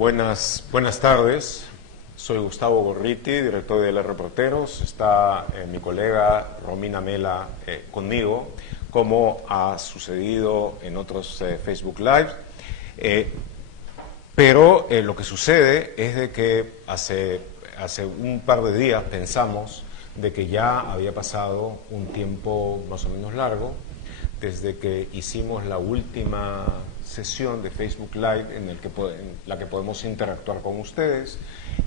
Buenas tardes. Soy Gustavo Gorriti, director de LR Reporteros. Está mi colega Romina Mela conmigo, como ha sucedido en otros Facebook Live. Pero lo que sucede es de que hace un par de días pensamos de que ya había pasado un tiempo más o menos largo desde que hicimos la última sesión de Facebook Live en la que podemos interactuar con ustedes,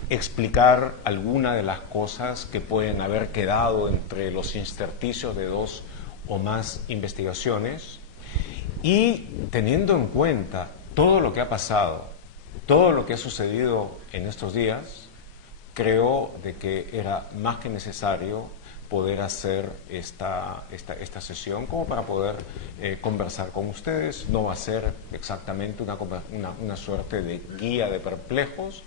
explicar algunas de las cosas que pueden haber quedado entre los intersticios de dos o más investigaciones, y teniendo en cuenta todo lo que ha pasado, todo lo que ha sucedido en estos días, creo de que era más que necesario poder hacer esta sesión como para poder conversar con ustedes. No va a ser exactamente una suerte de guía de perplejos,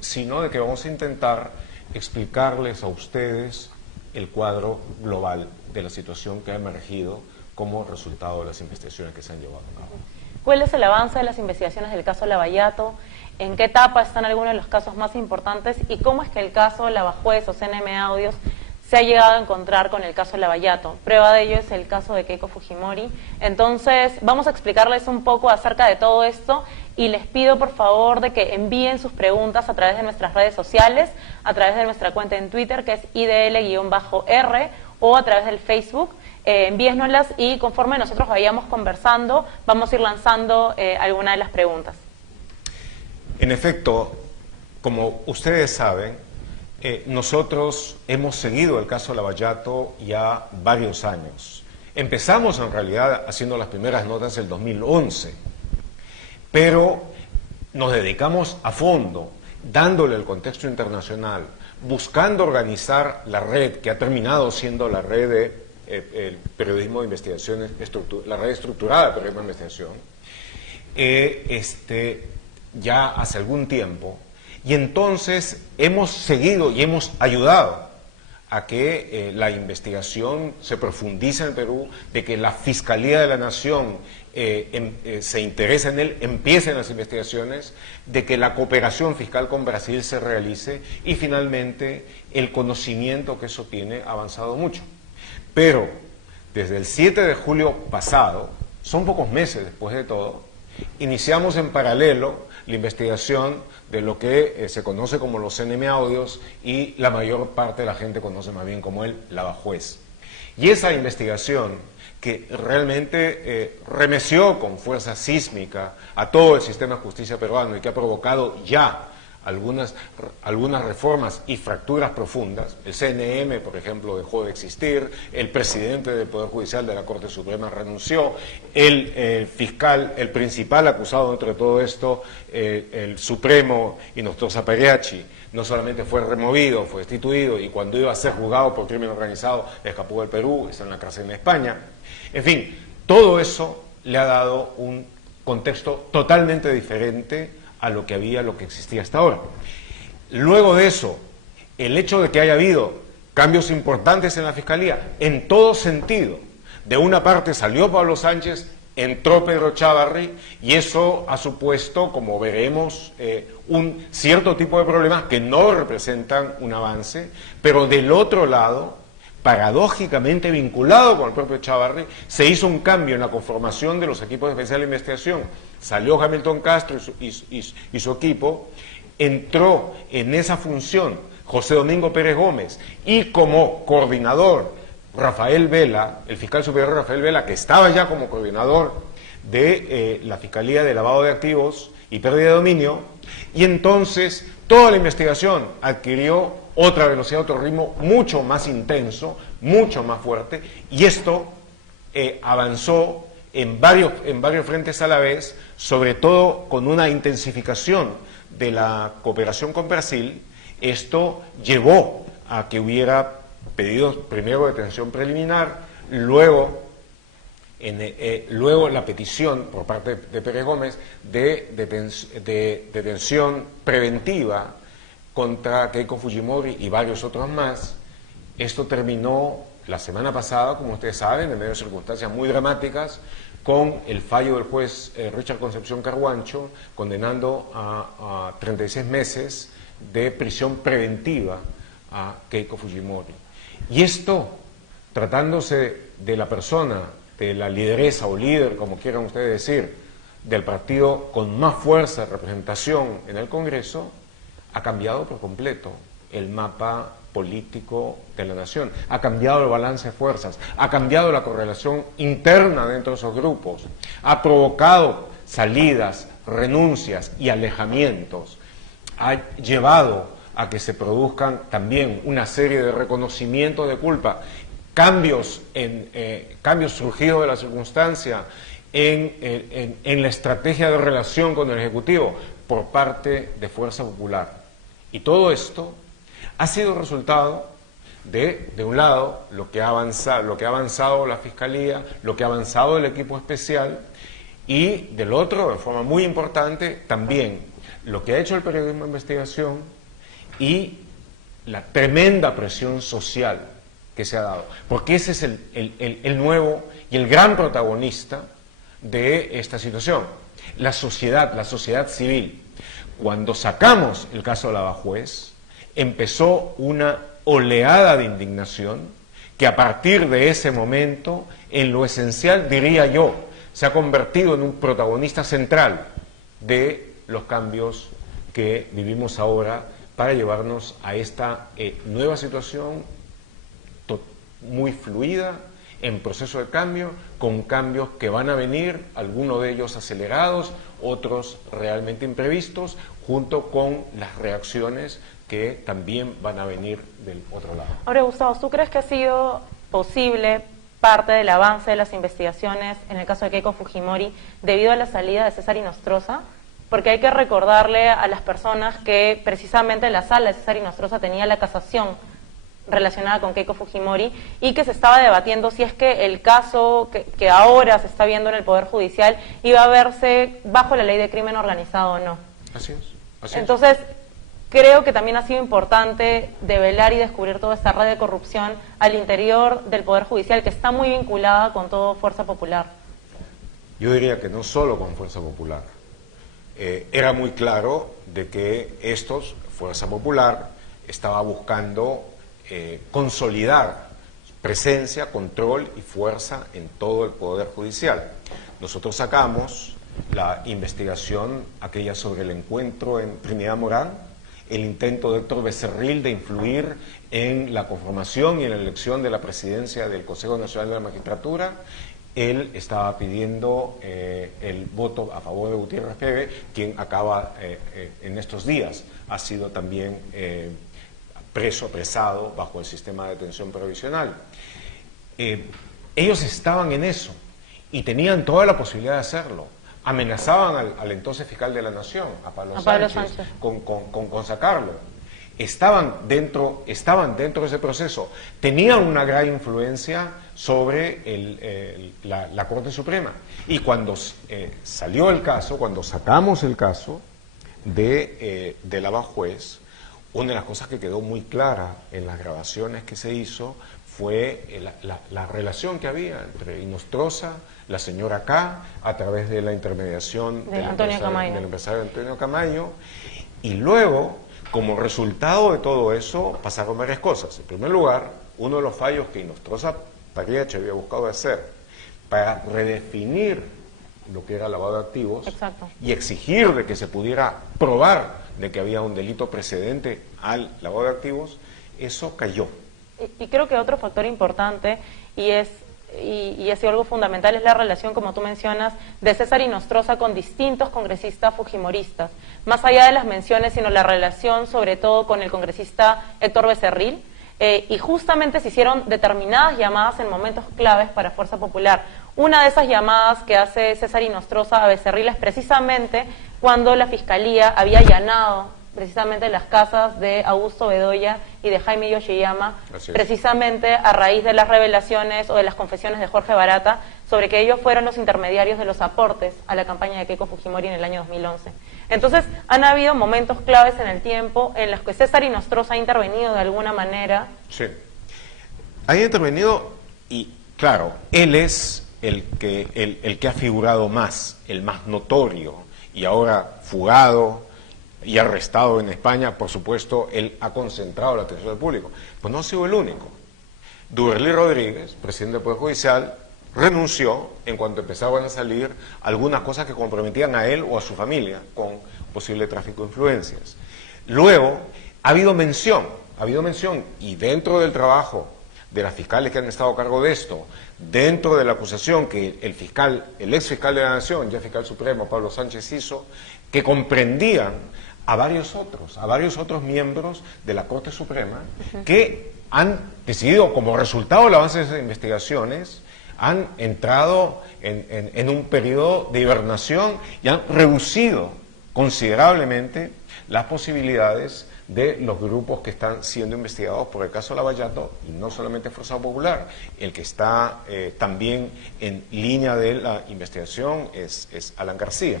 sino de que vamos a intentar explicarles a ustedes el cuadro global de la situación que ha emergido como resultado de las investigaciones que se han llevado a cabo. ¿Cuál es el avance de las investigaciones del caso Lavallato? ¿En qué etapa están algunos de los casos más importantes? ¿Y cómo es que el caso Lavajuez o CNM Audios se ha llegado a encontrar con el caso Lavallato? Prueba de ello es el caso de Keiko Fujimori. Entonces, vamos a explicarles un poco acerca de todo esto y les pido por favor de que envíen sus preguntas a través de nuestras redes sociales, a través de nuestra cuenta en Twitter, que es IDL-R, o a través del Facebook. Envíennoslas y conforme nosotros vayamos conversando, vamos a ir lanzando algunas de las preguntas. En efecto, como ustedes saben, nosotros hemos seguido el caso Lavallato ya varios años. Empezamos en realidad haciendo las primeras notas el 2011, pero nos dedicamos a fondo, dándole el contexto internacional, buscando organizar la red que ha terminado siendo la red de el periodismo de investigación, la red estructurada de periodismo de investigación, ya hace algún tiempo. Y entonces hemos seguido y hemos ayudado a que la investigación se profundice en el Perú, de que la Fiscalía de la Nación se interese en él, empiecen las investigaciones, de que la cooperación fiscal con Brasil se realice y finalmente el conocimiento que eso tiene ha avanzado mucho. Pero desde el 7 de julio pasado, son pocos meses después de todo, iniciamos en paralelo la investigación de lo que se conoce como los CNM Audios y la mayor parte de la gente conoce más bien como el Lavajuez. Y esa investigación que realmente remeció con fuerza sísmica a todo el sistema de justicia peruano y que ha provocado ya algunas reformas y fracturas profundas. El CNM, por ejemplo, dejó de existir, el presidente del Poder Judicial de la Corte Suprema renunció, el fiscal, el principal acusado dentro de todo esto, el Supremo, Inocencio Pagliacci, no solamente fue removido, fue destituido, y cuando iba a ser juzgado por crimen organizado escapó del Perú, está en la cárcel en España. En fin, todo eso le ha dado un contexto totalmente diferente a lo que existía hasta ahora. Luego de eso, el hecho de que haya habido cambios importantes en la Fiscalía, en todo sentido, de una parte salió Pablo Sánchez, entró Pedro Chávarri, y eso ha supuesto, como veremos, un cierto tipo de problemas que no representan un avance, pero del otro lado, paradójicamente vinculado con el propio Chávarri, se hizo un cambio en la conformación de los equipos especiales de investigación. Salió Hamilton Castro y su equipo, entró en esa función José Domingo Pérez Gómez, y como coordinador Rafael Vela, el fiscal superior Rafael Vela, que estaba ya como coordinador de la Fiscalía de Lavado de Activos y Pérdida de Dominio, y entonces toda la investigación adquirió otra velocidad, otro ritmo mucho más intenso, mucho más fuerte, y esto avanzó en varios frentes a la vez, sobre todo con una intensificación de la cooperación con Brasil. Esto llevó a que hubiera pedidos primero de detención preliminar, luego la petición por parte de Pérez Gómez de detención preventiva contra Keiko Fujimori y varios otros más. Esto terminó la semana pasada, como ustedes saben, en medio de circunstancias muy dramáticas, con el fallo del juez Richard Concepción Carhuancho, condenando a 36 meses de prisión preventiva a Keiko Fujimori. Y esto, tratándose de la persona, de la lideresa o líder, como quieran ustedes decir, del partido con más fuerza de representación en el Congreso, ha cambiado por completo el mapa político de la nación, ha cambiado el balance de fuerzas, ha cambiado la correlación interna dentro de esos grupos, ha provocado salidas, renuncias y alejamientos, ha llevado a que se produzcan también una serie de reconocimientos de culpa, cambios surgidos de la circunstancia en la estrategia de relación con el Ejecutivo por parte de Fuerza Popular. Y todo esto ha sido resultado de un lado, lo que ha avanzado la Fiscalía, lo que ha avanzado el equipo especial, y del otro, de forma muy importante, también lo que ha hecho el periodismo de investigación y la tremenda presión social que se ha dado. Porque ese es el nuevo y el gran protagonista de esta situación. La sociedad civil. Cuando sacamos el caso de Lavajuez, empezó una oleada de indignación que a partir de ese momento, en lo esencial, diría yo, se ha convertido en un protagonista central de los cambios que vivimos ahora para llevarnos a esta nueva situación muy fluida, en proceso de cambio, con cambios que van a venir, algunos de ellos acelerados, otros realmente imprevistos, junto con las reacciones que también van a venir del otro lado. Ahora, Gustavo, ¿tú crees que ha sido posible parte del avance de las investigaciones en el caso de Keiko Fujimori debido a la salida de César Inostroza? Porque hay que recordarle a las personas que precisamente la sala de César Inostroza tenía la casación relacionada con Keiko Fujimori y que se estaba debatiendo si es que el caso que ahora se está viendo en el Poder Judicial iba a verse bajo la ley de crimen organizado o no. Así es. Entonces, creo que también ha sido importante develar y descubrir toda esta red de corrupción al interior del Poder Judicial, que está muy vinculada con todo Fuerza Popular. Yo diría que no solo con Fuerza Popular. Era muy claro de que Fuerza Popular, estaba buscando consolidar presencia, control y fuerza en todo el Poder Judicial. Nosotros sacamos la investigación, aquella sobre el encuentro en Trinidad Morán, el intento de Héctor Becerril de influir en la conformación y en la elección de la presidencia del Consejo Nacional de la Magistratura. Él estaba pidiendo el voto a favor de Gutiérrez Pebe, quien acaba en estos días, ha sido también apresado bajo el sistema de detención provisional. Ellos estaban en eso y tenían toda la posibilidad de hacerlo. Amenazaban al entonces fiscal de la Nación, a Pablo Sánchez. Con sacarlo. Estaban dentro de ese proceso, tenían una gran influencia sobre la Corte Suprema. Y cuando salió el caso, cuando sacamos el caso de Lavajuez, una de las cosas que quedó muy clara en las grabaciones que se hizo fue la relación que había entre Inostroza, la señora K, a través de la intermediación del empresario Antonio Camayo, y luego, como resultado de todo eso, pasaron varias cosas. En primer lugar, uno de los fallos que Inostroza Pariache había buscado hacer para redefinir lo que era lavado de activos. Exacto. Y exigir de que se pudiera probar de que había un delito precedente al lavado de activos, eso cayó. Y creo que otro factor importante, y ha sido algo fundamental, es la relación, como tú mencionas, de César Inostroza con distintos congresistas fujimoristas. Más allá de las menciones, sino la relación sobre todo con el congresista Héctor Becerril, y justamente se hicieron determinadas llamadas en momentos claves para Fuerza Popular. Una de esas llamadas que hace César Inostroza a Becerril es precisamente cuando la Fiscalía había allanado precisamente las casas de Augusto Bedoya y de Jaime Yoshiyama, precisamente a raíz de las revelaciones o de las confesiones de Jorge Barata sobre que ellos fueron los intermediarios de los aportes a la campaña de Keiko Fujimori en el año 2011. Entonces, han habido momentos claves en el tiempo en los que César Inostroza ha intervenido de alguna manera. Sí. Ha intervenido y, claro, él es el que ha figurado más, el más notorio, y ahora fugado y arrestado en España. Por supuesto, él ha concentrado la atención del público. Pues no ha sido el único. Durley Rodríguez, presidente del Poder Judicial, renunció en cuanto empezaban a salir algunas cosas que comprometían a él o a su familia con posible tráfico de influencias. Luego, ha habido mención, y dentro del trabajo de las fiscales que han estado a cargo de esto, dentro de la acusación que el ex fiscal de la Nación, ya fiscal supremo, Pablo Sánchez, hizo, que comprendían a varios otros miembros de la Corte Suprema que han decidido, como resultado del avance de esas investigaciones, han entrado en un periodo de hibernación y han reducido considerablemente las posibilidades de los grupos que están siendo investigados por el caso Lavallato, y no solamente Fuerza Popular. El que está también en línea de la investigación es Alan García.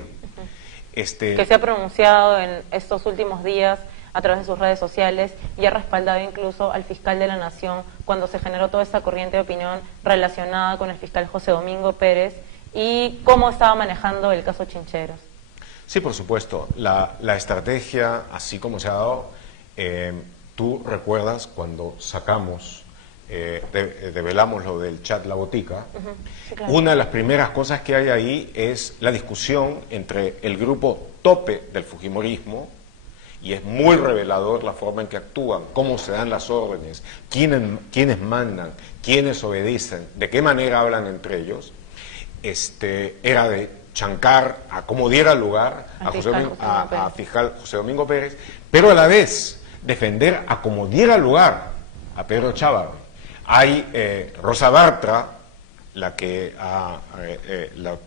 Que se ha pronunciado en estos últimos días a través de sus redes sociales y ha respaldado incluso al fiscal de la Nación cuando se generó toda esta corriente de opinión relacionada con el fiscal José Domingo Pérez y cómo estaba manejando el caso Chincheros. Sí, por supuesto. La estrategia, así como se ha dado, tú recuerdas cuando sacamos, develamos lo del chat La Botica. Sí, claro. Una de las primeras cosas que hay ahí es la discusión entre el grupo tope del fujimorismo, y es muy revelador la forma en que actúan, cómo se dan las órdenes, quiénes mandan, quiénes obedecen, de qué manera hablan entre ellos. Era de chancar a como diera lugar a fiscal José Domingo Pérez, pero a la vez defender a como diera lugar a Pedro Chávarri. Hay Rosa Bartra, la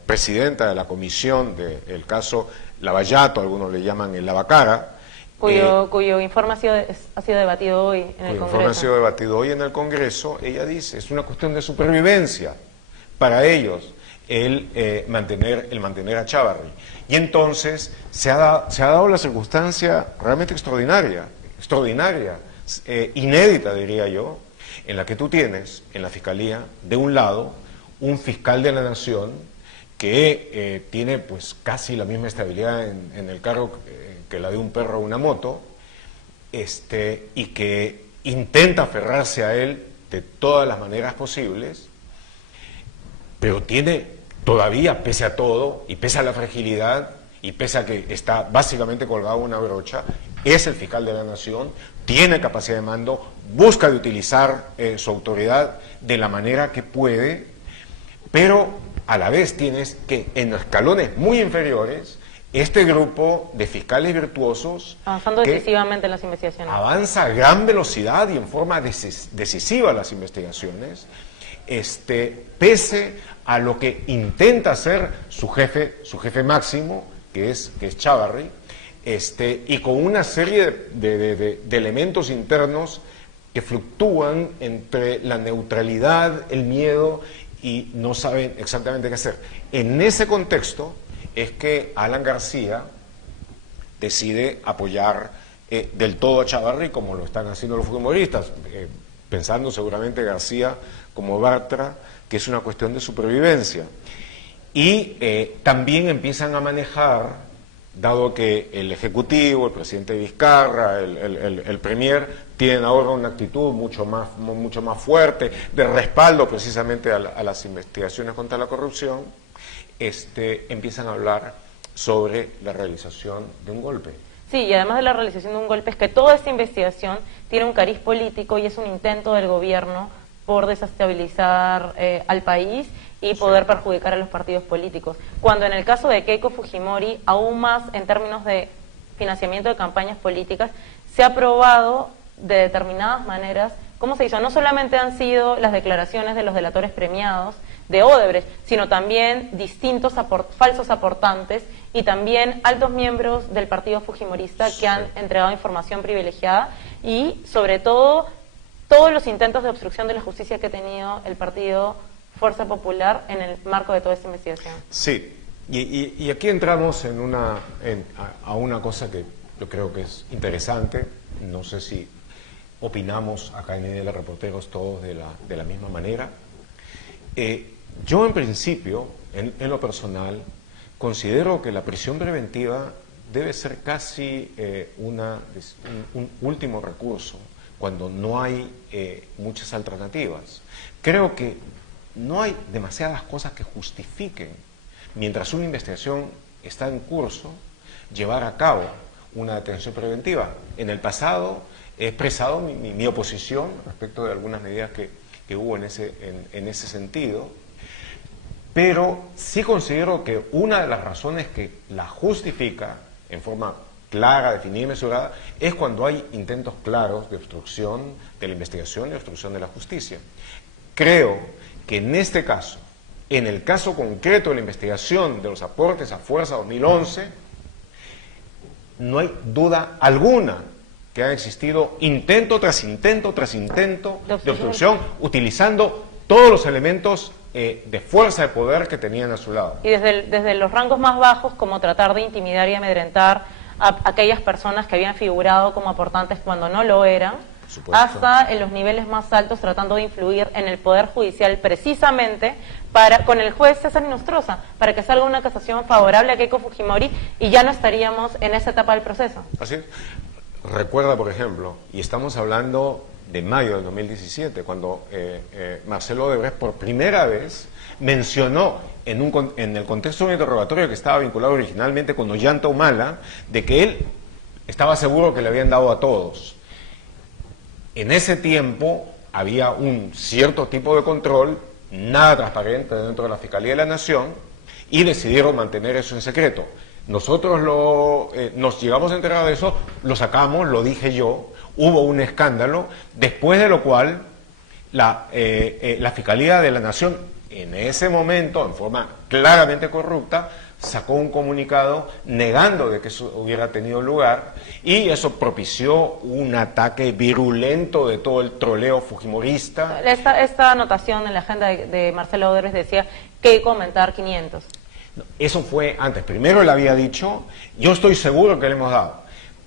presidenta de la comisión del caso Lavallato, algunos le llaman el Lavacara, cuyo informe ha sido debatido hoy en el Congreso. Informe ha sido debatido hoy en el Congreso. Ella dice, es una cuestión de supervivencia para ellos el mantener a Chávarri. Y entonces se ha dado la circunstancia realmente extraordinaria, inédita diría yo, en la que tú tienes en la Fiscalía, de un lado, un fiscal de la Nación que tiene pues casi la misma estabilidad en el cargo que la de un perro o una moto, y que intenta aferrarse a él de todas las maneras posibles, pero tiene todavía, pese a todo, y pese a la fragilidad, y pese a que está básicamente colgado en una brocha, es el fiscal de la Nación, tiene capacidad de mando, busca de utilizar su autoridad de la manera que puede, pero a la vez tienes que en escalones muy inferiores este grupo de fiscales virtuosos avanzando decisivamente en las investigaciones, avanza a gran velocidad y en forma decisiva las investigaciones, pese a lo que intenta hacer su jefe máximo, que es Chávarri, y con una serie de elementos internos que fluctúan entre la neutralidad, el miedo, y no saben exactamente qué hacer. En ese contexto es que Alan García decide apoyar del todo a Chávarri, como lo están haciendo los futbolistas, pensando seguramente García como Bartra, que es una cuestión de supervivencia. Y también empiezan a manejar, dado que el Ejecutivo, el presidente Vizcarra, el Premier, tienen ahora una actitud mucho más fuerte, de respaldo precisamente a las investigaciones contra la corrupción, empiezan a hablar sobre la realización de un golpe. Sí, y además de la realización de un golpe, es que toda esta investigación tiene un cariz político y es un intento del gobierno por desestabilizar al país y poder perjudicar a los partidos políticos. Cuando en el caso de Keiko Fujimori, aún más en términos de financiamiento de campañas políticas, se ha probado de determinadas maneras cómo se hizo. No solamente han sido las declaraciones de los delatores premiados de Odebrecht, sino también distintos falsos aportantes y también altos miembros del partido fujimorista que han entregado información privilegiada y, sobre todo, todos los intentos de obstrucción de la justicia que ha tenido el partido Fuerza Popular en el marco de toda esta investigación. Sí, y aquí entramos a una cosa que yo creo que es interesante, no sé si opinamos acá en IDL Reporteros todos de la misma manera. Yo en principio, en lo personal, considero que la prisión preventiva debe ser casi un último recurso cuando no hay muchas alternativas. Creo que no hay demasiadas cosas que justifiquen, mientras una investigación está en curso, llevar a cabo una detención preventiva. En el pasado he expresado mi oposición respecto de algunas medidas que hubo en ese sentido, pero sí considero que una de las razones que la justifica en forma clara, definida y mesurada, es cuando hay intentos claros de obstrucción de la investigación y obstrucción de la justicia. Creo que en este caso, en el caso concreto de la investigación de los aportes a Fuerza 2011, no hay duda alguna que ha existido intento tras intento tras intento de obstrucción, utilizando todos los elementos de fuerza de poder que tenían a su lado. Y desde los rangos más bajos, como tratar de intimidar y amedrentar a aquellas personas que habían figurado como aportantes cuando no lo eran, hasta en los niveles más altos tratando de influir en el Poder Judicial precisamente con el juez César Inostroza, para que salga una casación favorable a Keiko Fujimori y ya no estaríamos en esa etapa del proceso. Así es. Recuerda, por ejemplo, y estamos hablando de mayo del 2017, cuando Marcelo Odebrecht por primera vez mencionó en el contexto de un interrogatorio que estaba vinculado originalmente con Ollanta Humala, de que él estaba seguro que le habían dado a todos. En ese tiempo había un cierto tipo de control, nada transparente dentro de la Fiscalía de la Nación, y decidieron mantener eso en secreto. Nosotros nos llegamos a enterar de eso, lo sacamos, lo dije yo, hubo un escándalo, después de lo cual la Fiscalía de la Nación, en ese momento, en forma claramente corrupta, sacó un comunicado negando de que eso hubiera tenido lugar, y eso propició un ataque virulento de todo el troleo fujimorista. Esta anotación en la agenda de Marcelo Odebrecht decía que hay que aumentar 500. Eso fue antes. Primero él había dicho, yo estoy seguro que le hemos dado.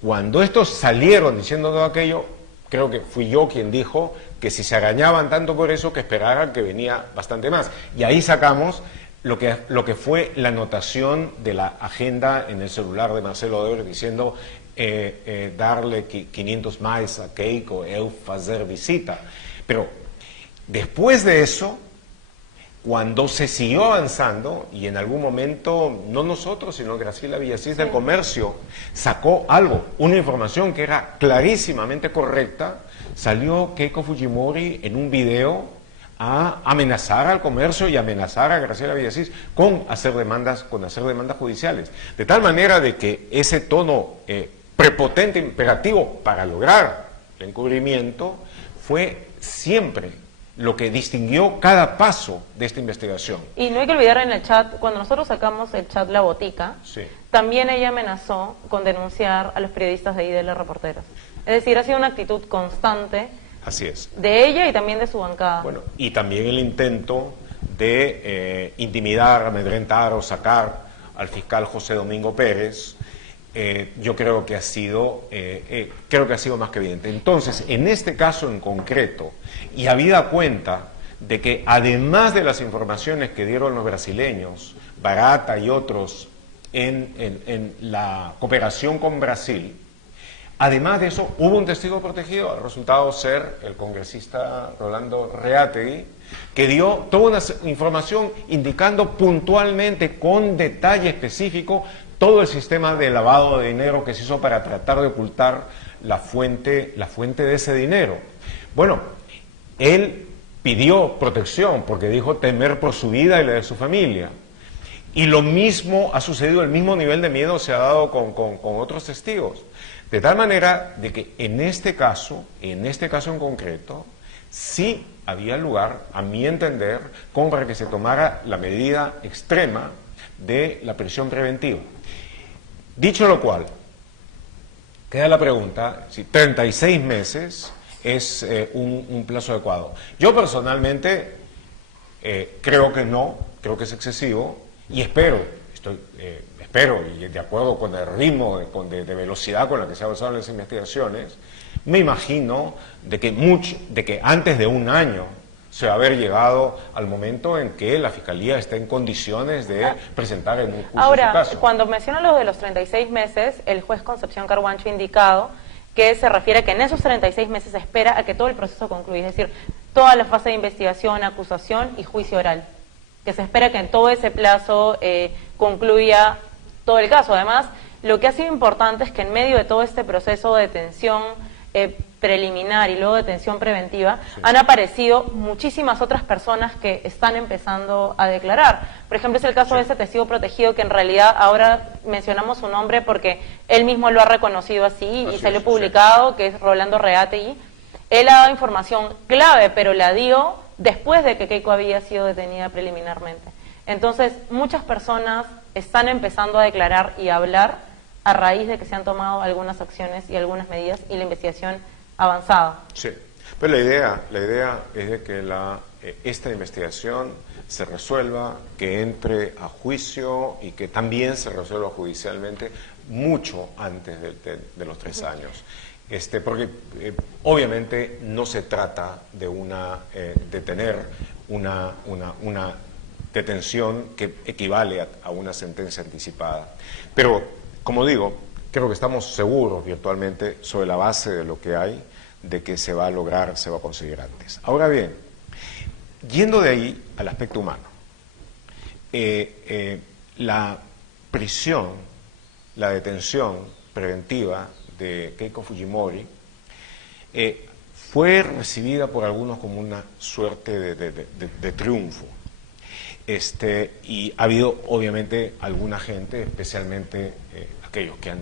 Cuando estos salieron diciendo todo aquello, creo que fui yo quien dijo que si se arañaban tanto por eso, que esperaran que venía bastante más. Y ahí sacamos lo que fue la anotación de la agenda en el celular de Marcelo Odebrecht diciendo darle 500 más a Keiko, hacer visita. Pero después de eso, cuando se siguió avanzando, y en algún momento, no nosotros, sino Graciela Villasís del Comercio, sacó algo, una información que era clarísimamente correcta, salió Keiko Fujimori en un video a amenazar al Comercio y amenazar a Graciela Villasís con hacer demandas judiciales. De tal manera de que ese tono prepotente, imperativo para lograr el encubrimiento, fue siempre lo que distinguió cada paso de esta investigación. Y no hay que olvidar en el chat, cuando nosotros sacamos el chat La Botica, sí, también ella amenazó con denunciar a los periodistas de IDL Reporteros. Es decir, ha sido una actitud constante. Así es. De ella y también de su bancada. Bueno, y también el intento de intimidar, amedrentar o sacar al fiscal José Domingo Pérez, yo creo que ha sido más que evidente. Entonces, en este caso en concreto, y habida cuenta de que además de las informaciones que dieron los brasileños, Barata y otros en la cooperación con Brasil, además de eso, hubo un testigo protegido, ha resultado ser el congresista Rolando Reategui, que dio toda una información indicando puntualmente, con detalle específico, todo el sistema de lavado de dinero que se hizo para tratar de ocultar la fuente de ese dinero. Bueno, él pidió protección porque dijo temer por su vida y la de su familia. Y lo mismo ha sucedido, el mismo nivel de miedo se ha dado con otros testigos. De tal manera de que en este caso en concreto, sí había lugar, a mi entender, como para que se tomara la medida extrema de la prisión preventiva. Dicho lo cual, queda la pregunta si 36 meses es un plazo adecuado. Yo personalmente creo que no, creo que es excesivo, y espero, y de acuerdo con el ritmo de velocidad con la que se ha avanzado en las investigaciones, Me imagino de que antes de un año se va a haber llegado al momento en que la Fiscalía esté en condiciones de presentar en un juicio Ahora, su caso. cuando menciona lo de los 36 meses, el juez Concepción Carguancho ha indicado que se refiere a que en esos 36 meses se espera a que todo el proceso concluya, es decir, toda la fase de investigación, acusación y juicio oral, que se espera que en todo ese plazo concluya todo el caso. Además, lo que ha sido importante es que en medio de todo este proceso de detención preliminar y luego detención preventiva, han aparecido muchísimas otras personas que están empezando a declarar. Por ejemplo, es el caso de ese testigo protegido que en realidad ahora mencionamos su nombre porque él mismo lo ha reconocido así y salió publicado, que es Rolando Reategui. Él ha dado información clave, pero la dio después de que Keiko había sido detenida preliminarmente. Entonces, muchas personas están empezando a declarar y a hablar a raíz de que se han tomado algunas acciones y algunas medidas y la investigación ha avanzado. Sí, pero la idea es de que esta investigación se resuelva, que entre a juicio y que también se resuelva judicialmente mucho antes de los 3 años. Porque obviamente no se trata de tener una detención que equivale a una sentencia anticipada. Pero, como digo, creo que estamos seguros virtualmente sobre la base de lo que hay, de que se va a lograr, se va a conseguir antes. Ahora bien, yendo de ahí al aspecto humano, la prisión, la detención preventiva de Keiko Fujimori fue recibida por algunos como una suerte de triunfo. Y ha habido obviamente alguna gente, especialmente aquellos que han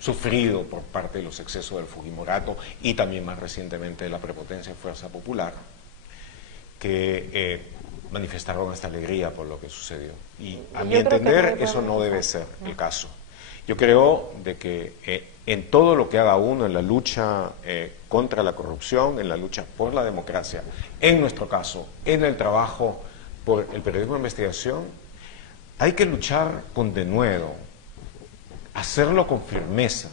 sufrido por parte de los excesos del Fujimorato y también más recientemente de la prepotencia de Fuerza Popular, que manifestaron esta alegría por lo que sucedió. Y a mi entender eso no debe ser el caso. Yo creo de que en todo lo que haga uno en la lucha contra la corrupción, en la lucha por la democracia, en nuestro caso, en el trabajo por el periodismo de investigación, hay que luchar con denuedo, hacerlo con firmeza,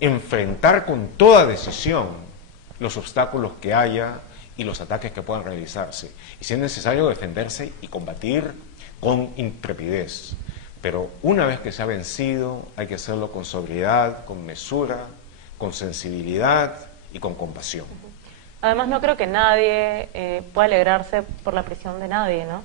enfrentar con toda decisión los obstáculos que haya y los ataques que puedan realizarse. Y si es necesario, defenderse y combatir con intrepidez. Pero una vez que se ha vencido, hay que hacerlo con sobriedad, con mesura, con sensibilidad y con compasión. Además, no creo que nadie pueda alegrarse por la prisión de nadie, ¿no?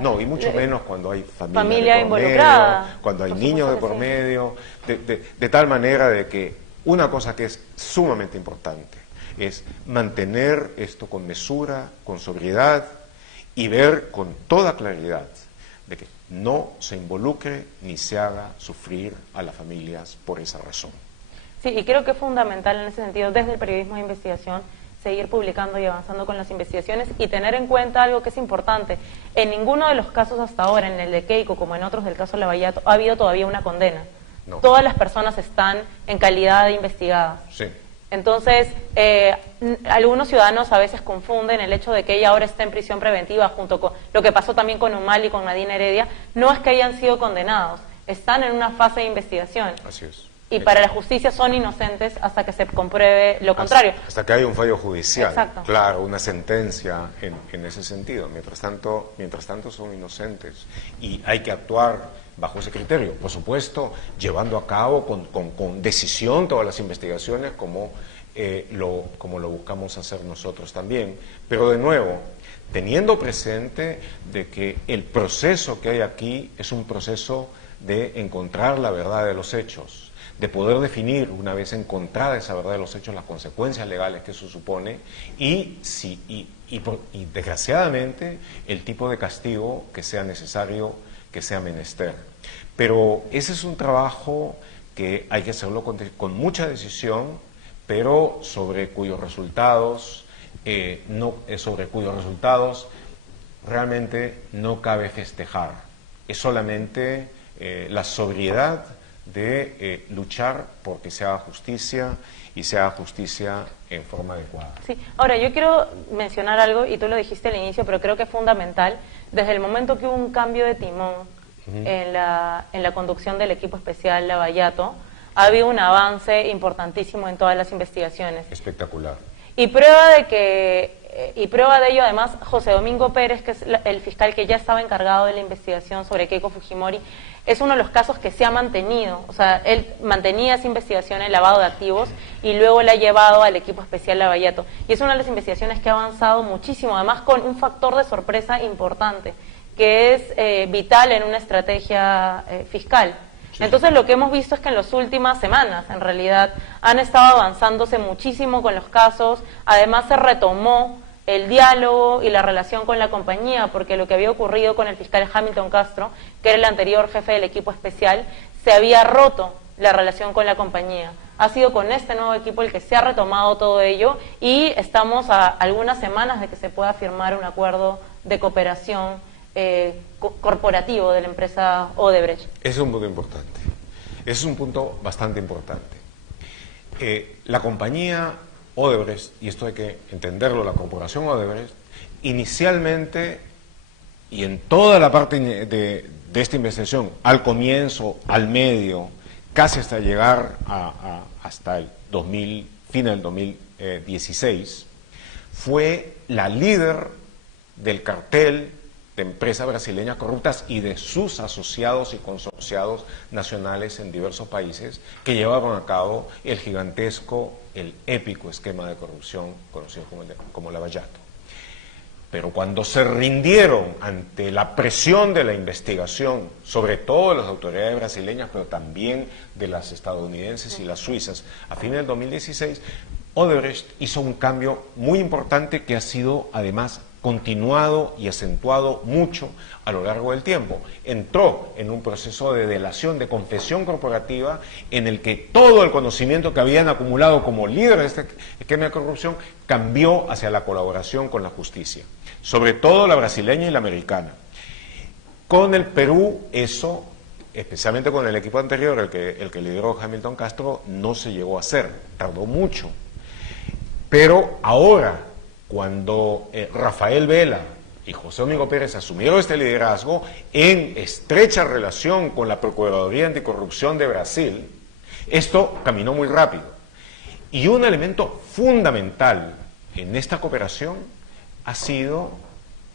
No, y mucho menos cuando hay familia involucrada, medio, cuando hay niños de por medio, de tal manera de que una cosa que es sumamente importante es mantener esto con mesura, con sobriedad y ver con toda claridad de que no se involucre ni se haga sufrir a las familias por esa razón. Sí, y creo que es fundamental en ese sentido, desde el periodismo de investigación, seguir publicando y avanzando con las investigaciones y tener en cuenta algo que es importante. En ninguno de los casos hasta ahora, en el de Keiko como en otros del caso Lavallato, ha habido todavía una condena. No. Todas las personas están en calidad de investigadas. Sí. Entonces, algunos ciudadanos a veces confunden el hecho de que ella ahora está en prisión preventiva junto con lo que pasó también con Humala y con Nadine Heredia. No es que hayan sido condenados, están en una fase de investigación. Así es. Y para la justicia son inocentes hasta que se compruebe lo contrario. Hasta que haya un fallo judicial. Exacto. Claro, una sentencia en ese sentido. Mientras tanto son inocentes. Y hay que actuar bajo ese criterio. Por supuesto, llevando a cabo con decisión todas las investigaciones como lo buscamos hacer nosotros también. Pero de nuevo, teniendo presente de que el proceso que hay aquí es un proceso de encontrar la verdad de los hechos, de poder definir, una vez encontrada esa verdad de los hechos, las consecuencias legales que eso supone y desgraciadamente el tipo de castigo que sea necesario, que sea menester. Pero ese es un trabajo que hay que hacerlo con mucha decisión, pero sobre cuyos resultados realmente no cabe festejar. Es solamente la sobriedad de luchar porque se haga justicia y se haga justicia en forma adecuada. Sí, ahora yo quiero mencionar algo, y tú lo dijiste al inicio, pero creo que es fundamental. Desde el momento que hubo un cambio de timón en la conducción del equipo especial Lavallato, ha habido un avance importantísimo en todas las investigaciones. Espectacular. Y prueba de ello, además, José Domingo Pérez, que es el fiscal que ya estaba encargado de la investigación sobre Keiko Fujimori, es uno de los casos que se ha mantenido. O sea, él mantenía esa investigación en lavado de activos y luego la ha llevado al equipo especial Lavallato. Y es una de las investigaciones que ha avanzado muchísimo, además con un factor de sorpresa importante, que es vital en una estrategia fiscal. Sí. Entonces lo que hemos visto es que en las últimas semanas, en realidad, han estado avanzándose muchísimo con los casos. Además se retomó el diálogo y la relación con la compañía, porque lo que había ocurrido con el fiscal Hamilton Castro, que era el anterior jefe del equipo especial, se había roto la relación con la compañía. Ha sido con este nuevo equipo el que se ha retomado todo ello y estamos a algunas semanas de que se pueda firmar un acuerdo de cooperación corporativo de la empresa Odebrecht. Ese es un punto importante. Ese es un punto bastante importante. La compañía Odebrecht, y esto hay que entenderlo, la corporación Odebrecht, inicialmente y en toda la parte de esta investigación, al comienzo, al medio, casi hasta llegar hasta el fin del 2016, fue la líder del cartel de empresas brasileñas corruptas y de sus asociados y consorciados nacionales en diversos países que llevaban a cabo el gigantesco, el épico esquema de corrupción conocido como Lavallato. Pero cuando se rindieron ante la presión de la investigación, sobre todo de las autoridades brasileñas, pero también de las estadounidenses y las suizas, a fines del 2016, Odebrecht hizo un cambio muy importante que ha sido además continuado y acentuado mucho a lo largo del tiempo. Entró en un proceso de delación, de confesión corporativa, en el que todo el conocimiento que habían acumulado como líderes de este esquema de corrupción cambió hacia la colaboración con la justicia, sobre todo la brasileña y la americana. Con el Perú, eso, especialmente con el equipo anterior, el que lideró Hamilton Castro, no se llegó a hacer, tardó mucho. Pero ahora, cuando Rafael Vela y José Domingo Pérez asumieron este liderazgo en estrecha relación con la Procuraduría Anticorrupción de Brasil, esto caminó muy rápido. Y un elemento fundamental en esta cooperación ha sido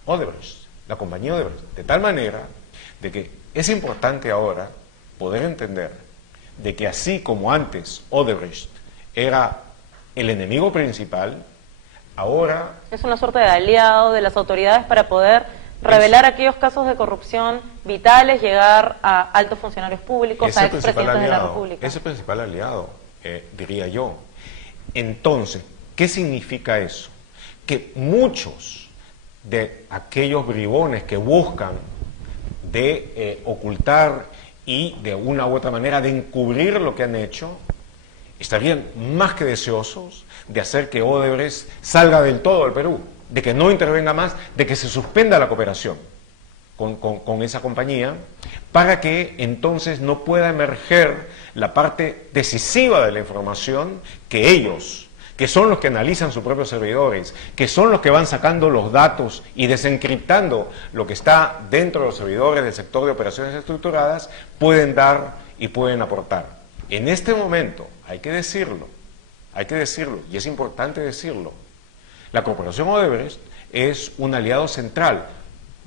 Odebrecht, la compañía Odebrecht, de tal manera de que es importante ahora poder entender de que así como antes Odebrecht era el enemigo principal, ahora es una suerte de aliado de las autoridades para poder revelar aquellos casos de corrupción vitales, llegar a altos funcionarios públicos, a expresidentes de la República. Es el principal aliado, diría yo. Entonces, ¿qué significa eso? Que muchos de aquellos bribones que buscan de ocultar y de una u otra manera de encubrir lo que han hecho, estarían más que deseosos de hacer que Odebrecht salga del todo del Perú, de que no intervenga más, de que se suspenda la cooperación con esa compañía, para que entonces no pueda emerger la parte decisiva de la información que ellos, que son los que analizan sus propios servidores, que son los que van sacando los datos y desencriptando lo que está dentro de los servidores del sector de operaciones estructuradas, pueden dar y pueden aportar. En este momento, hay que decirlo, y es importante decirlo, la Corporación Odebrecht es un aliado central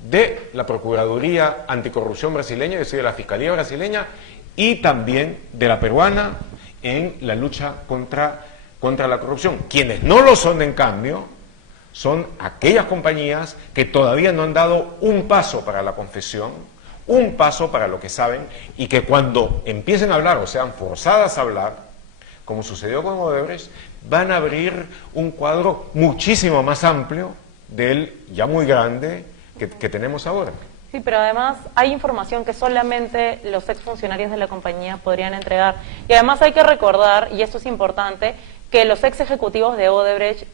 de la Procuraduría Anticorrupción brasileña, es decir, de la Fiscalía brasileña, y también de la peruana en la lucha contra la corrupción. Quienes no lo son, en cambio, son aquellas compañías que todavía no han dado un paso para la confesión, un paso para lo que saben, y que cuando empiecen a hablar o sean forzadas a hablar, como sucedió con Odebrecht, van a abrir un cuadro muchísimo más amplio del ya muy grande que tenemos ahora. Sí, pero además hay información que solamente los exfuncionarios de la compañía podrían entregar. Y además hay que recordar, y esto es importante, que los ex ejecutivos de Odebrecht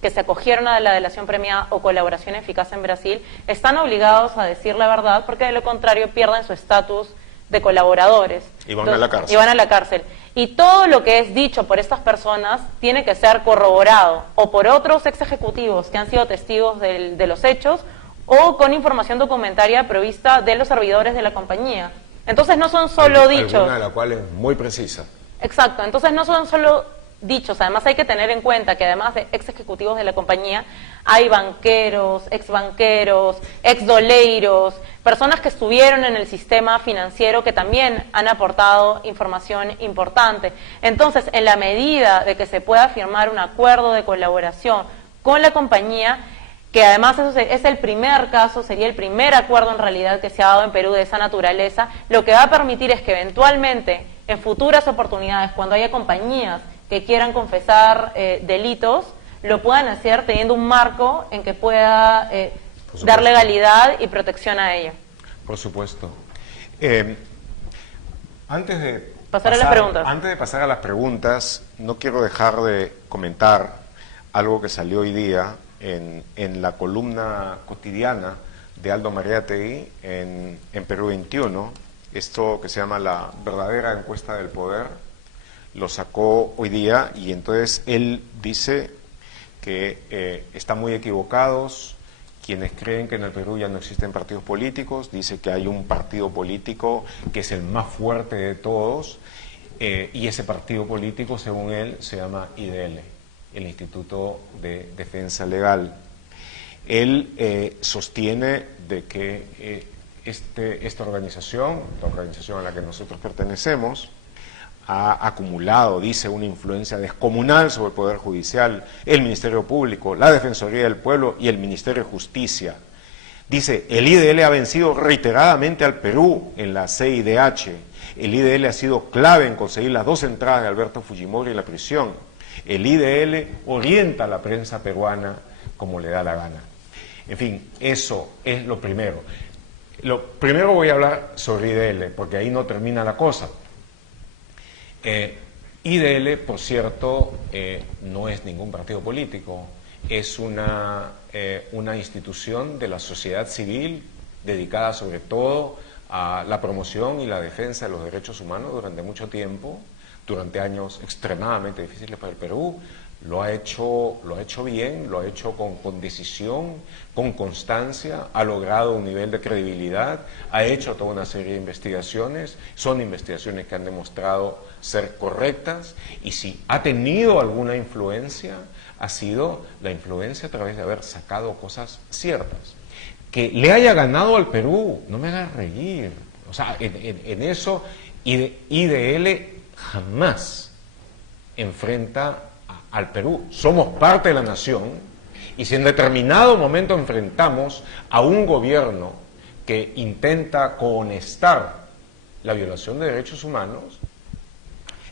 que se acogieron a la delación premiada o colaboración eficaz en Brasil están obligados a decir la verdad, porque de lo contrario pierden su estatus de colaboradores. Y van a la cárcel. Y van a la cárcel. Y todo lo que es dicho por estas personas tiene que ser corroborado o por otros ex ejecutivos que han sido testigos de los hechos, o con información documentaria provista de los servidores de la compañía. Entonces no son solo dichos. Alguna de la cual es muy precisa. Exacto, entonces no son solo dichos, además hay que tener en cuenta que además de ex ejecutivos de la compañía, hay banqueros, ex doleiros, personas que estuvieron en el sistema financiero que también han aportado información importante. Entonces, en la medida de que se pueda firmar un acuerdo de colaboración con la compañía, que además eso es el primer caso, sería el primer acuerdo en realidad que se ha dado en Perú de esa naturaleza, lo que va a permitir es que eventualmente, en futuras oportunidades, cuando haya compañías que quieran confesar delitos, lo puedan hacer teniendo un marco en que pueda dar legalidad y protección a ello. Por supuesto. Antes de pasar a las preguntas, no quiero dejar de comentar algo que salió hoy día en la columna cotidiana de Aldo Mariátegui en Perú 21, esto que se llama la verdadera encuesta del poder, lo sacó hoy día y entonces él dice que están muy equivocados quienes creen que en el Perú ya no existen partidos políticos, dice que hay un partido político que es el más fuerte de todos y ese partido político, según él, se llama IDL, el Instituto de Defensa Legal. Él sostiene de que esta organización, la organización a la que nosotros pertenecemos, ha acumulado, dice, una influencia descomunal sobre el Poder Judicial, el Ministerio Público, la Defensoría del Pueblo y el Ministerio de Justicia. Dice, el IDL ha vencido reiteradamente al Perú en la CIDH. El IDL ha sido clave en conseguir las 2 entradas de Alberto Fujimori en la prisión. El IDL orienta a la prensa peruana como le da la gana. En fin, eso es lo primero. Lo primero voy a hablar sobre IDL, porque ahí no termina la cosa. IDL, por cierto, no es ningún partido político, es una institución de la sociedad civil dedicada sobre todo a la promoción y la defensa de los derechos humanos durante mucho tiempo, durante años extremadamente difíciles para el Perú. Lo ha hecho bien, lo ha hecho con decisión, con constancia, ha logrado un nivel de credibilidad, ha hecho toda una serie de investigaciones, son investigaciones que han demostrado ser correctas, y si ha tenido alguna influencia, ha sido la influencia a través de haber sacado cosas ciertas. Que le haya ganado al Perú, no me hagas reír, o sea, en eso IDL jamás enfrenta al Perú. Somos parte de la nación y si en determinado momento enfrentamos a un gobierno que intenta cohonestar la violación de derechos humanos,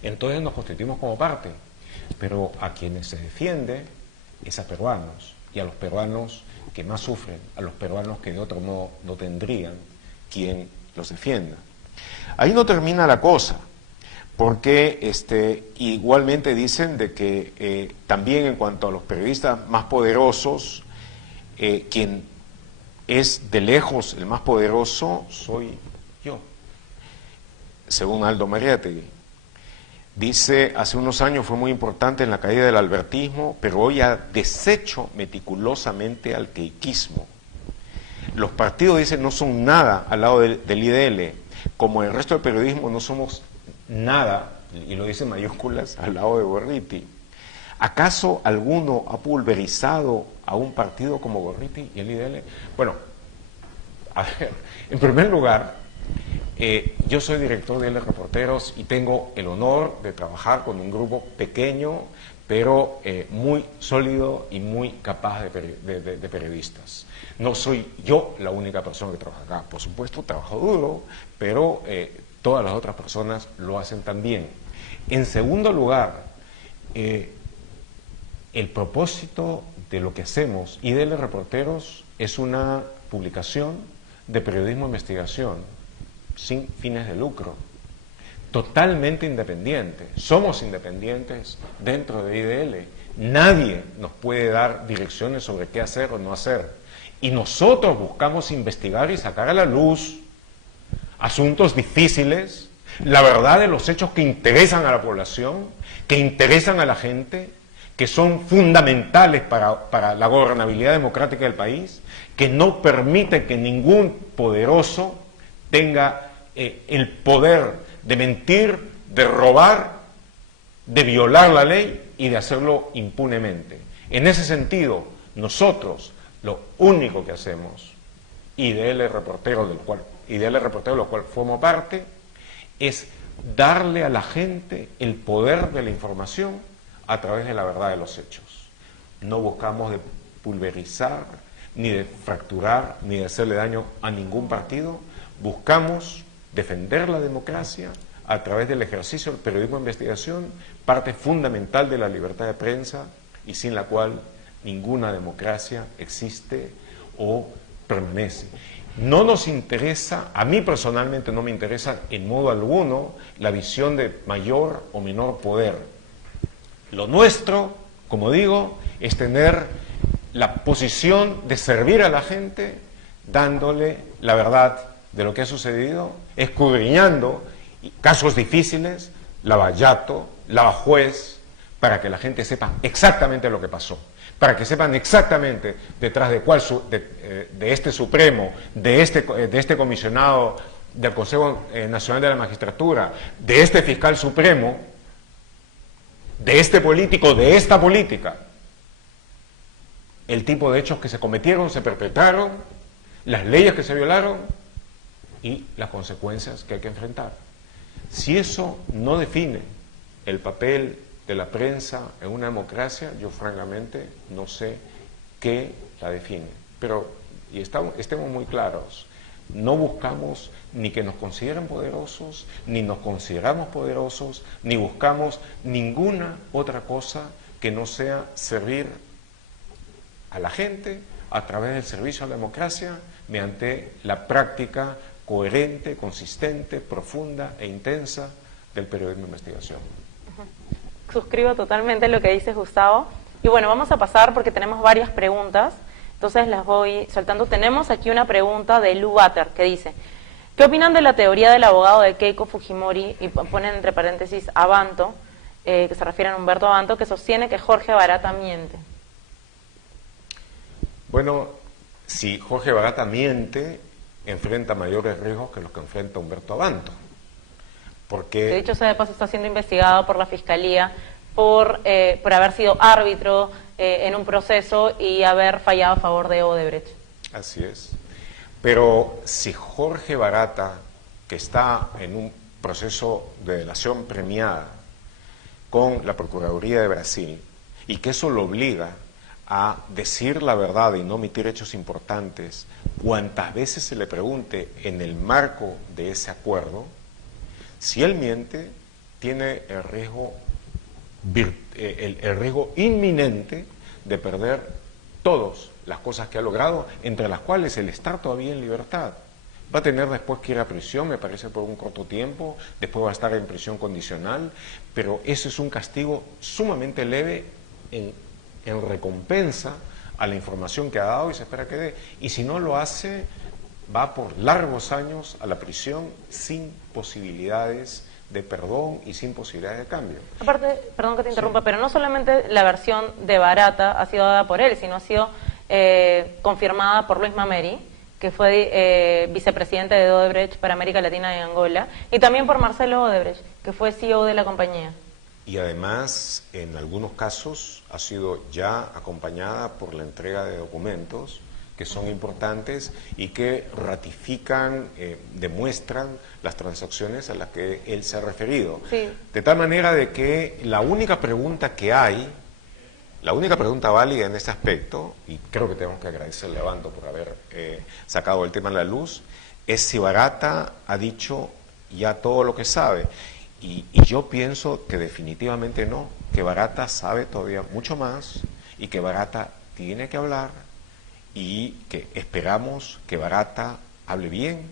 entonces nos constituimos como parte. Pero a quienes se defiende es a peruanos, y a los peruanos que más sufren, a los peruanos que de otro modo no tendrían quien los defienda. Ahí no termina la cosa, porque igualmente dicen de que también en cuanto a los periodistas más poderosos, quien es de lejos el más poderoso soy yo, según Aldo Mariátegui. Dice, hace unos años fue muy importante en la caída del albertismo, pero hoy ha deshecho meticulosamente al queiquismo. Los partidos, dice, no son nada al lado del IDL, como el resto del periodismo no somos nada, y lo dice en mayúsculas, al lado de Gorriti. ¿Acaso alguno ha pulverizado a un partido como Gorriti y el IDL? Bueno, a ver, en primer lugar, yo soy director de IDL Reporteros y tengo el honor de trabajar con un grupo pequeño, pero muy sólido y muy capaz de periodistas. No soy yo la única persona que trabaja acá. Por supuesto, trabajo duro, pero todas las otras personas lo hacen también. En segundo lugar, el propósito de lo que hacemos, IDL Reporteros, es una publicación de periodismo de investigación, sin fines de lucro, totalmente independiente. Somos independientes dentro de IDL. Nadie nos puede dar direcciones sobre qué hacer o no hacer. Y nosotros buscamos investigar y sacar a la luz asuntos difíciles, la verdad de los hechos que interesan a la población, que interesan a la gente, que son fundamentales para la gobernabilidad democrática del país, que no permite que ningún poderoso tenga el poder de mentir, de robar de violar la ley y de hacerlo impunemente. En ese sentido, nosotros lo único que hacemos, IDL Reportero, del cual formo parte, es darle a la gente el poder de la información a través de la verdad de los hechos. No buscamos de pulverizar, ni de fracturar, ni de hacerle daño a ningún partido. Buscamos defender la democracia a través del ejercicio del periodismo de investigación, parte fundamental de la libertad de prensa y sin la cual ninguna democracia existe o permanece. No nos interesa, a mí personalmente no me interesa en modo alguno la visión de mayor o menor poder. Lo nuestro, como digo, es tener la posición de servir a la gente dándole la verdad de lo que ha sucedido, escudriñando casos difíciles, Lavallato, Lavajuez, para que la gente sepa exactamente lo que pasó, para que sepan exactamente detrás de cuál de este Supremo, de este comisionado del Consejo Nacional de la Magistratura, de este fiscal supremo, de este político, de esta política, el tipo de hechos que se cometieron, se perpetraron, las leyes que se violaron y las consecuencias que hay que enfrentar. Si eso no define el papel de la prensa en una democracia, yo francamente no sé qué la define. Pero, estemos muy claros, no buscamos ni que nos consideren poderosos, ni nos consideramos poderosos, ni buscamos ninguna otra cosa que no sea servir a la gente a través del servicio a la democracia mediante la práctica coherente, consistente, profunda e intensa del periodismo de investigación. Suscribo totalmente lo que dice Gustavo. Y bueno, vamos a pasar porque tenemos varias preguntas, entonces las voy saltando. Tenemos aquí una pregunta de Lu Bater que dice: ¿qué opinan de la teoría del abogado de Keiko Fujimori? Y ponen entre paréntesis Abanto, que se refiere a Humberto Abanto, que sostiene que Jorge Barata miente. Bueno, si Jorge Barata miente, enfrenta mayores riesgos que los que enfrenta Humberto Abanto. Porque, de hecho, de paso está siendo investigado por la Fiscalía por haber sido árbitro en un proceso y haber fallado a favor de Odebrecht. Así es. Pero si Jorge Barata, que está en un proceso de delación premiada con la Procuraduría de Brasil, y que eso lo obliga a decir la verdad y no omitir hechos importantes cuantas veces se le pregunte en el marco de ese acuerdo, si él miente, tiene el riesgo inminente de perder todas las cosas que ha logrado, entre las cuales el estar todavía en libertad. Va a tener después que ir a prisión, me parece por un corto tiempo, después va a estar en prisión condicional, pero ese es un castigo sumamente leve en recompensa a la información que ha dado y se espera que dé. Y si no lo hace, va por largos años a la prisión sin posibilidades de perdón y sin posibilidades de cambio. Aparte, perdón que te interrumpa, pero no solamente la versión de Barata ha sido dada por él, sino ha sido confirmada por Luis Mameri, que fue vicepresidente de Odebrecht para América Latina y Angola, y también por Marcelo Odebrecht, que fue CEO de la compañía. Y además, en algunos casos, ha sido ya acompañada por la entrega de documentos que son importantes y que ratifican, demuestran las transacciones a las que él se ha referido. Sí. De tal manera de que la única pregunta que hay, la única pregunta válida en este aspecto, y creo que tenemos que agradecerle a Abanto por haber sacado el tema a la luz, es si Barata ha dicho ya todo lo que sabe. Y yo pienso que definitivamente no, que Barata sabe todavía mucho más y que Barata tiene que hablar y que esperamos que Barata hable bien,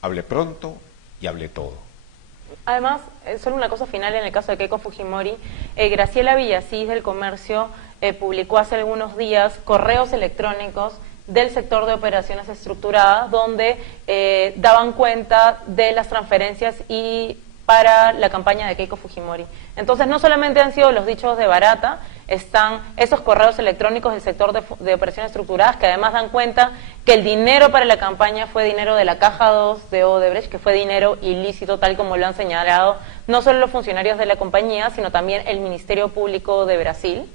hable pronto y hable todo. Además, solo una cosa final en el caso de Keiko Fujimori, Graciela Villasís del Comercio publicó hace algunos días correos electrónicos del sector de operaciones estructuradas donde daban cuenta de las transferencias y para la campaña de Keiko Fujimori. Entonces, no solamente han sido los dichos de Barata, están esos correos electrónicos del sector de operaciones estructuradas que además dan cuenta que el dinero para la campaña fue dinero de la Caja 2 de Odebrecht, que fue dinero ilícito, tal como lo han señalado no solo los funcionarios de la compañía, sino también el Ministerio Público de Brasil.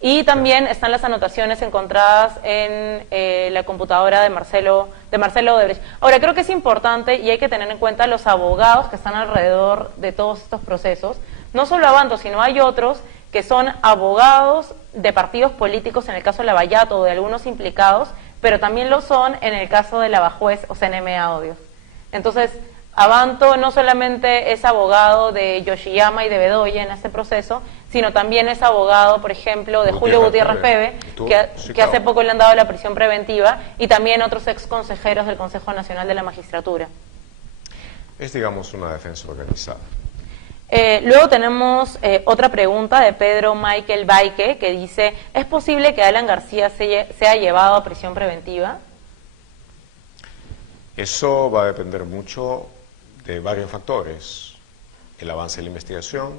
Y también están las anotaciones encontradas en la computadora de Marcelo Odebrecht. Ahora, creo que es importante y hay que tener en cuenta los abogados que están alrededor de todos estos procesos. No solo Avanto, sino hay otros que son abogados de partidos políticos, en el caso de Lavallato o de algunos implicados, pero también lo son en el caso de Lavajuez o CNM Audios. Entonces, Avanto no solamente es abogado de Yoshiyama y de Bedoya en este proceso, sino también es abogado, por ejemplo, de Julio Gutiérrez Pebe, que hace poco le han dado la prisión preventiva, y también otros ex consejeros del Consejo Nacional de la Magistratura. Es, digamos, una defensa organizada. Luego tenemos otra pregunta de Pedro Michael Baike, que dice, ¿es posible que Alan García sea llevado a prisión preventiva? Eso va a depender mucho de varios factores: el avance de la investigación,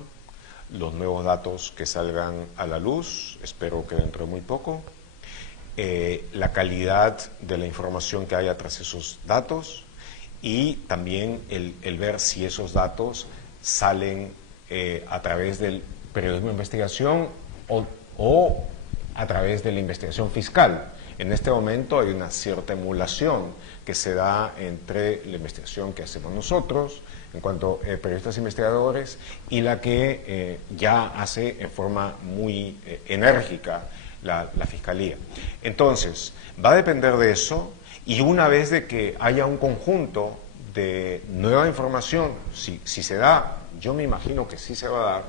los nuevos datos que salgan a la luz, espero que dentro de muy poco, la calidad de la información que haya tras esos datos y también el ver si esos datos salen a través del periodismo de investigación o a través de la investigación fiscal. En este momento hay una cierta emulación que se da entre la investigación que hacemos nosotros, en cuanto a periodistas investigadores, y la que ya hace en forma muy enérgica la Fiscalía. Entonces, va a depender de eso, y una vez de que haya un conjunto de nueva información, si se da, yo me imagino que sí se va a dar,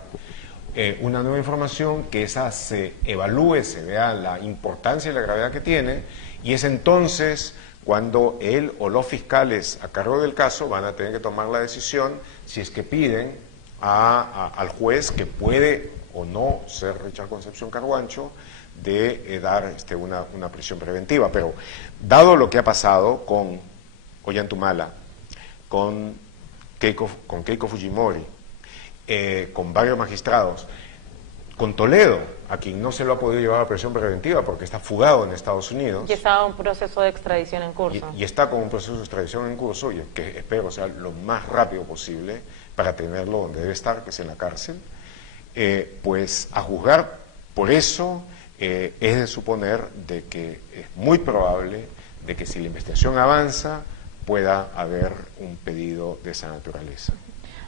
una nueva información, que esa se evalúe, se vea la importancia y la gravedad que tiene, y es entonces cuando él o los fiscales a cargo del caso van a tener que tomar la decisión si es que piden al juez, que puede o no ser Richard Concepción Carhuancho, de dar una prisión preventiva. Pero dado lo que ha pasado con Ollantumala, con Keiko Fujimori, con varios magistrados, con Toledo, a quien no se lo ha podido llevar a prisión preventiva porque está fugado en Estados Unidos. Y está un proceso de extradición en curso. Y está con un proceso de extradición en curso, y que espero sea lo más rápido posible para tenerlo donde debe estar, que es en la cárcel. Pues a juzgar por eso, es de suponer de que es muy probable de que si la investigación avanza pueda haber un pedido de esa naturaleza.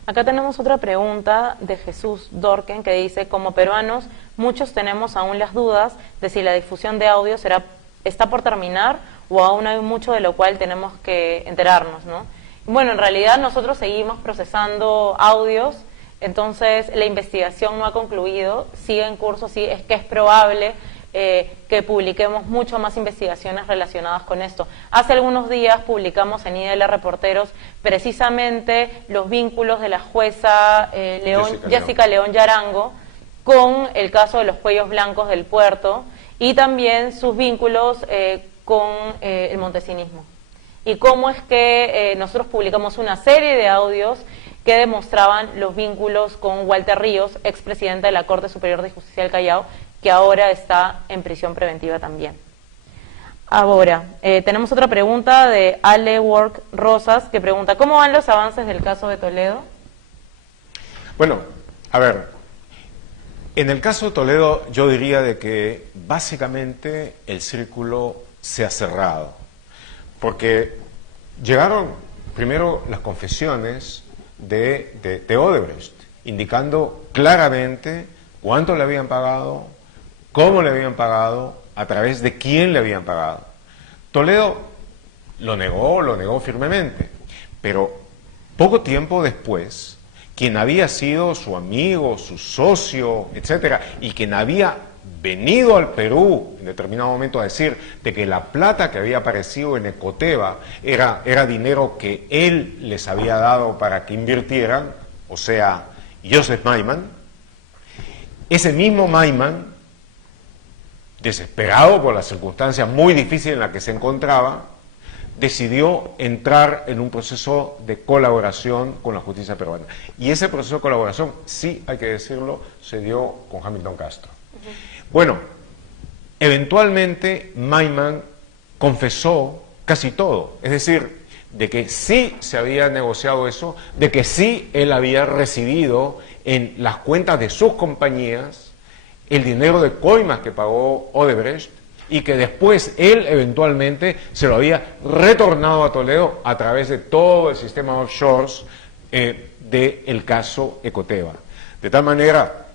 Acá tenemos otra pregunta de Jesús Dorken, que dice, como peruanos, muchos tenemos aún las dudas de si la difusión de audio está por terminar o aún hay mucho de lo cual tenemos que enterarnos, ¿no? Bueno, en realidad nosotros seguimos procesando audios, entonces la investigación no ha concluido, sigue en curso, sí, es que es probable que publiquemos mucho más investigaciones relacionadas con esto. Hace algunos días publicamos en IDL Reporteros precisamente los vínculos de la jueza Jessica León Yarango con el caso de los cuellos blancos del puerto, y también sus vínculos con el montesinismo. Y cómo es que nosotros publicamos una serie de audios que demostraban los vínculos con Walter Ríos, expresidente de la Corte Superior de Justicia del Callao, que ahora está en prisión preventiva también. Ahora, tenemos otra pregunta de Ale Work Rosas, que pregunta, ¿cómo van los avances del caso de Toledo? Bueno, a ver, en el caso de Toledo yo diría de que básicamente el círculo se ha cerrado, porque llegaron primero las confesiones de Odebrecht, indicando claramente cuánto le habían pagado, cómo le habían pagado, a través de quién le habían pagado. Toledo lo negó firmemente, pero poco tiempo después, quien había sido su amigo, su socio, etcétera, y quien había venido al Perú en determinado momento a decir de que la plata que había aparecido en Ecoteva era dinero que él les había dado para que invirtieran, o sea, Joseph Maiman, ese mismo Maiman, desesperado por la circunstancia muy difícil en la que se encontraba, decidió entrar en un proceso de colaboración con la justicia peruana. Y ese proceso de colaboración, sí hay que decirlo, se dio con Hamilton Castro. Bueno, eventualmente Maiman confesó casi todo, es decir, de que sí se había negociado eso, de que sí él había recibido en las cuentas de sus compañías el dinero de coimas que pagó Odebrecht y que después él eventualmente se lo había retornado a Toledo a través de todo el sistema offshores del caso Ecoteva. De tal manera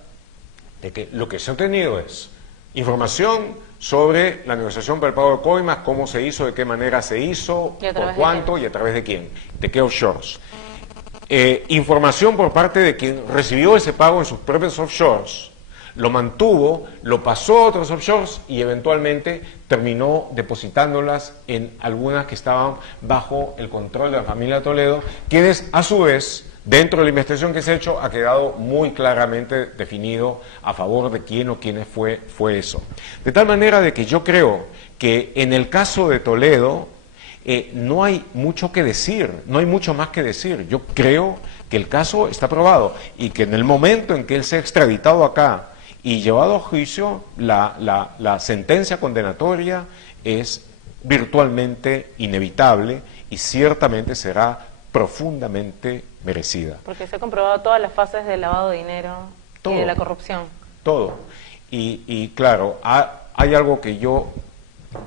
de que lo que se ha obtenido es información sobre la negociación para el pago de coimas, cómo se hizo, de qué manera se hizo, por cuánto y a través de quién, de qué offshores. Información por parte de quien recibió ese pago en sus propios offshores, lo mantuvo, lo pasó a otros offshores y eventualmente terminó depositándolas en algunas que estaban bajo el control de la familia Toledo, quienes a su vez, dentro de la investigación que se ha hecho, ha quedado muy claramente definido a favor de quién o quiénes fue eso. De tal manera de que yo creo que en el caso de Toledo no hay mucho que decir, no hay mucho más que decir. Yo creo que el caso está probado y que en el momento en que él sea extraditado acá y llevado a juicio, la sentencia condenatoria es virtualmente inevitable y ciertamente será profundamente merecida. Porque se ha comprobado todas las fases del lavado de dinero y de la corrupción. Todo. Y claro, hay algo que yo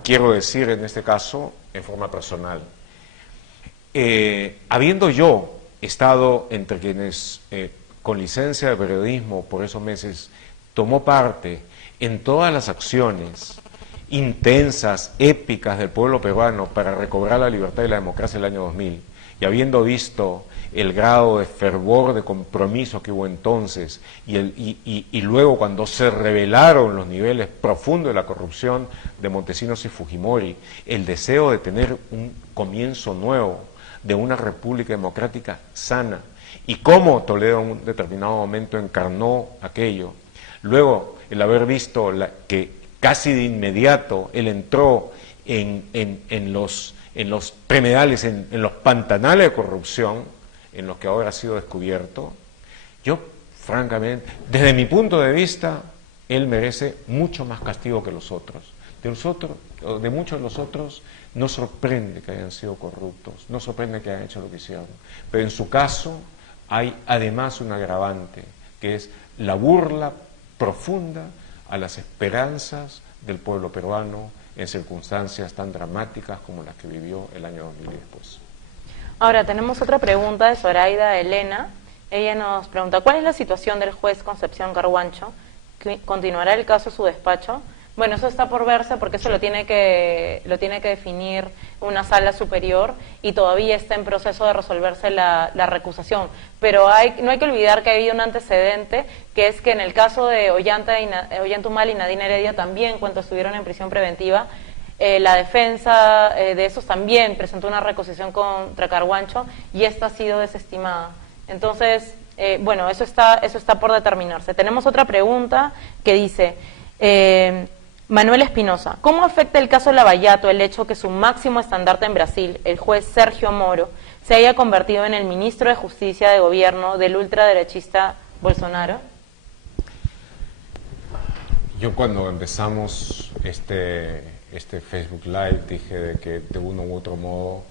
quiero decir en este caso en forma personal. Habiendo yo estado entre quienes con licencia de periodismo por esos meses tomó parte en todas las acciones intensas, épicas del pueblo peruano para recobrar la libertad y la democracia en el año 2000, y habiendo visto el grado de fervor, de compromiso que hubo entonces, y luego cuando se revelaron los niveles profundos de la corrupción de Montesinos y Fujimori, el deseo de tener un comienzo nuevo, de una república democrática sana, y cómo Toledo en un determinado momento encarnó aquello, luego el haber visto que casi de inmediato él entró en los premedales, en los pantanales de corrupción, en los que ahora ha sido descubierto, yo, francamente, desde mi punto de vista, él merece mucho más castigo que los otros. De muchos de los otros, no sorprende que hayan sido corruptos, no sorprende que hayan hecho lo que hicieron, pero en su caso hay además un agravante, que es la burla profunda a las esperanzas del pueblo peruano en circunstancias tan dramáticas como las que vivió el año 2000 y después. Ahora, tenemos otra pregunta de Zoraida Elena. Ella nos pregunta, ¿cuál es la situación del juez Concepción Carhuancho? ¿Continuará el caso su despacho? Bueno, eso está por verse porque eso lo tiene que definir una sala superior y todavía está en proceso de resolverse la recusación. Pero no hay que olvidar que ha habido un antecedente, que es que en el caso de Ollanta Humala y Nadine Heredia también, cuando estuvieron en prisión preventiva, la defensa de esos también presentó una recusación contra Carhuancho y esta ha sido desestimada. Entonces, bueno, eso está por determinarse. Tenemos otra pregunta que dice... Manuel Espinosa, ¿cómo afecta el caso Lavallato el hecho que su máximo estandarte en Brasil, el juez Sergio Moro, se haya convertido en el ministro de Justicia de gobierno del ultraderechista Bolsonaro? Yo cuando empezamos este Facebook Live dije de que de uno u otro modo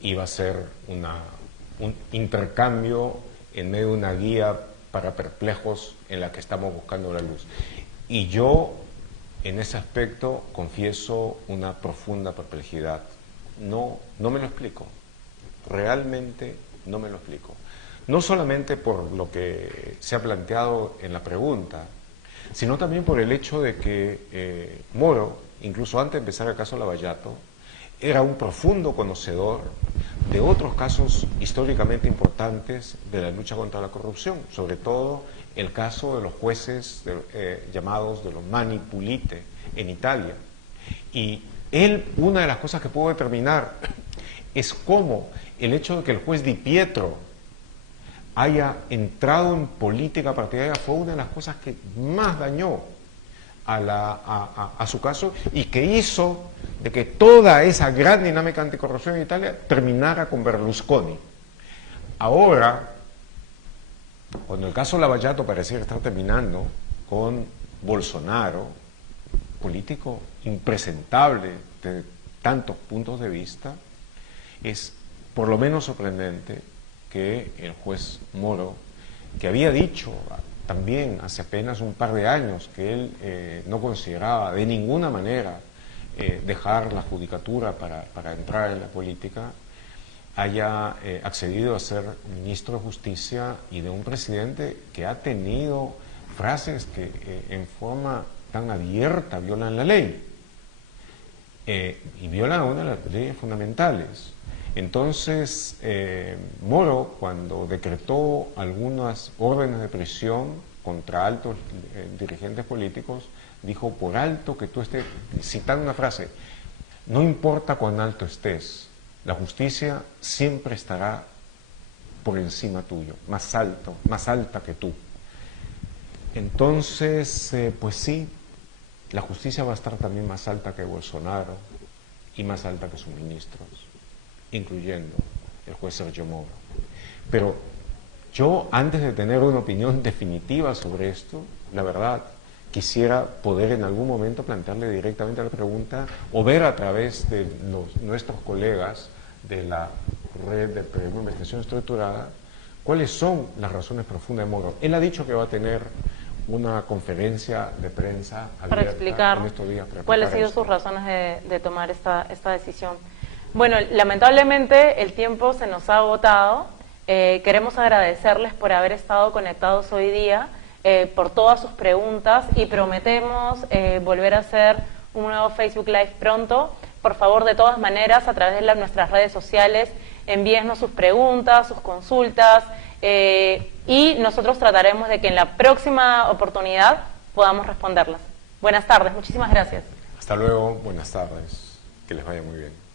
iba a ser un intercambio en medio de una guía para perplejos en la que estamos buscando la luz. Y yo, en ese aspecto, confieso una profunda perplejidad. No me lo explico. Realmente no me lo explico. No solamente por lo que se ha planteado en la pregunta, sino también por el hecho de que Moro, incluso antes de empezar el caso Lavallato, era un profundo conocedor de otros casos históricamente importantes de la lucha contra la corrupción, sobre todo el caso de los jueces llamados de los Mani Pulite en Italia. Y él, una de las cosas que pudo determinar es cómo el hecho de que el juez Di Pietro haya entrado en política partidaria fue una de las cosas que más dañó a su caso y que hizo de que toda esa gran dinámica anticorrupción en Italia terminara con Berlusconi. Ahora, cuando el caso Lavallato parecía estar terminando con Bolsonaro, político impresentable de tantos puntos de vista, es por lo menos sorprendente que el juez Moro, que había dicho también hace apenas un par de años que él no consideraba de ninguna manera dejar la judicatura para entrar en la política, haya accedido a ser ministro de Justicia y de un presidente que ha tenido frases que en forma tan abierta violan la ley y violan una de las leyes fundamentales. Entonces, Moro, cuando decretó algunas órdenes de prisión contra altos dirigentes políticos, dijo: por alto que tú estés, citando una frase, no importa cuán alto estés, la justicia siempre estará por encima tuyo, más alto, más alta que tú. Entonces, pues sí, la justicia va a estar también más alta que Bolsonaro y más alta que sus ministros, incluyendo el juez Sergio Moro. Pero yo, antes de tener una opinión definitiva sobre esto, la verdad, quisiera poder en algún momento plantearle directamente la pregunta o ver a través de nuestros colegas de la red de periodismo de investigación estructurada cuáles son las razones profundas de Moro. Él ha dicho que va a tener una conferencia de prensa abierta para explicar en estos días, cuáles han sido sus razones de tomar esta decisión. Bueno, lamentablemente el tiempo se nos ha agotado. Queremos agradecerles por haber estado conectados hoy día, por todas sus preguntas, y prometemos volver a hacer un nuevo Facebook Live pronto. Por favor, de todas maneras, a través de nuestras redes sociales, envíennos sus preguntas, sus consultas, y nosotros trataremos de que en la próxima oportunidad podamos responderlas. Buenas tardes, muchísimas gracias. Hasta luego, buenas tardes, que les vaya muy bien.